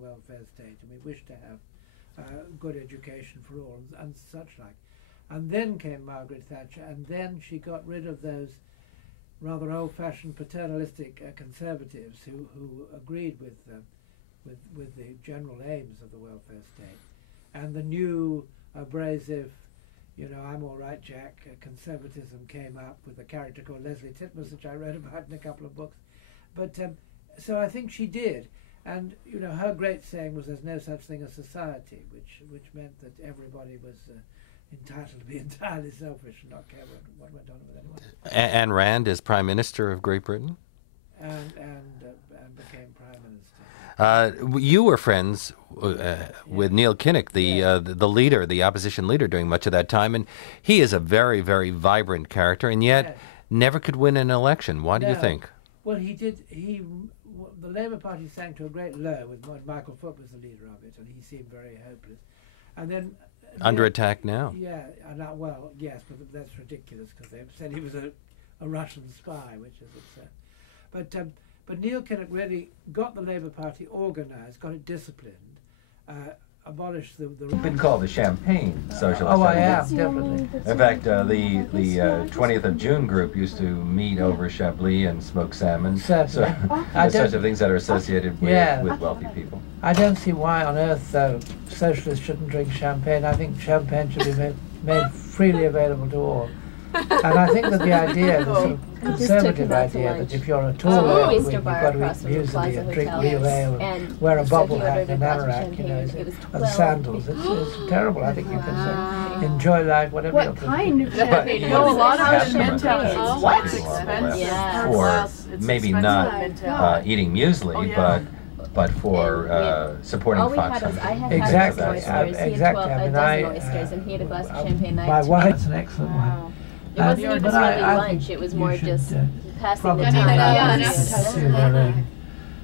welfare state, and we wished to have good education for all and such like. And then came Margaret Thatcher, and then she got rid of those rather old-fashioned paternalistic conservatives who agreed with the general aims of the welfare state, and the new abrasive, you know, I'm all right, Jack, conservatism came up with a character called Leslie Titmuss, which I wrote about in a couple of books. But so I think she did. And, you know, her great saying was there's no such thing as society, which meant that everybody was entitled to be entirely selfish and not care what went on with anyone. Ayn Rand is Prime Minister of Great Britain? And became Prime Minister. You were friends with Neil Kinnock, the leader, the opposition leader during much of that time, and he is a very, very vibrant character, and yet never could win an election. Why do you think? Well, the Labour Party sank to a great low when Michael Foot was the leader of it, and he seemed very hopeless. And then under attack now. Yeah, well, yes, but that's ridiculous because they said he was a Russian spy, which is absurd. But Neil Kinnock really got the Labour Party organised, got it disciplined, abolished the... You've been called the Champagne Socialist. Oh, I am, definitely. In fact, the 20th of June group used to meet over Chablis and smoke salmon. Certainly. So, such of things that are associated with wealthy people. I don't see why on earth socialists shouldn't drink champagne. I think champagne should be made freely available to all. And I think that the idea, the sort of conservative idea that if you're a tall lady, you've got to eat musically and drink real ale and wear a bobble hat and an anorak, you know, and sandals. It's terrible. I think you can enjoy life, whatever you're kind of champagne? A lot of mentalities. What? For maybe not eating muesli, but for supporting Fox Hunting. Exactly. Exactly. I mean, my wife's an excellent one. It wasn't even really lunch, it was more just passing the time. Pursue their own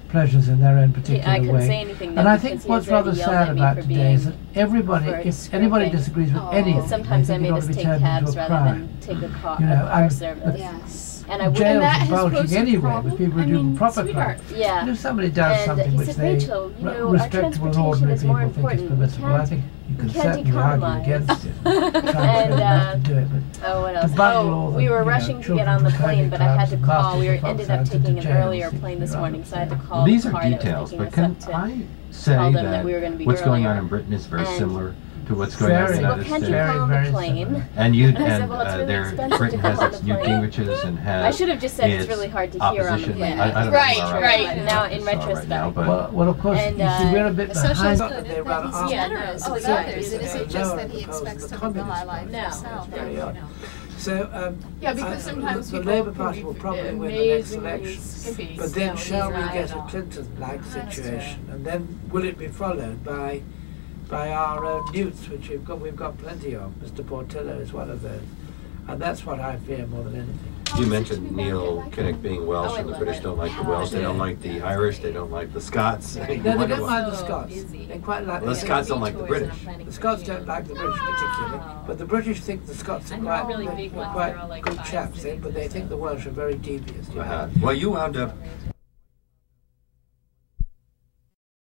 pleasures in their own particular way. I couldn't say anything. And I think what's rather sad about today is that everybody, if anybody disagrees with anything, sometimes I made us take cabs rather than take a car service. And I jails are bulging anyway with people who do proper crimes. Yeah. And if somebody does something which they respectable and ordinary people think is permissible, I think you can certainly argue against it. And to do it, oh, what else? We were rushing to get on the plane, but I had to call. We ended up taking an earlier plane this morning, so I had to call the These car are details, but can I say that what's going on in Britain is very similar to what's going on in the United States? Can't you call on the plane? And Britain has its Newt Gingriches and has I should have just said it's really hard to hear on the plane. Right. Now, in retrospect. Well, of course, you see, we're a bit behind. He's generous with others. It isn't just that he expects to live a life himself. So, because sometimes the Labour Party will probably win the next election, but then shall we get a Clinton-like situation, and then will it be followed by our own newts, which we've got plenty of. Mr. Portillo is one of those, and that's what I fear more than anything. You mentioned Neil Kinnock being Welsh, and the British don't like the Welsh. They don't like the Irish. They don't like the Scots. No, they don't like the Scots. They quite like the Scots. Don't like the British. The Scots don't like the British particularly, but the British think the Scots are quite good chaps, but they think the Welsh are very devious. Well, you wound up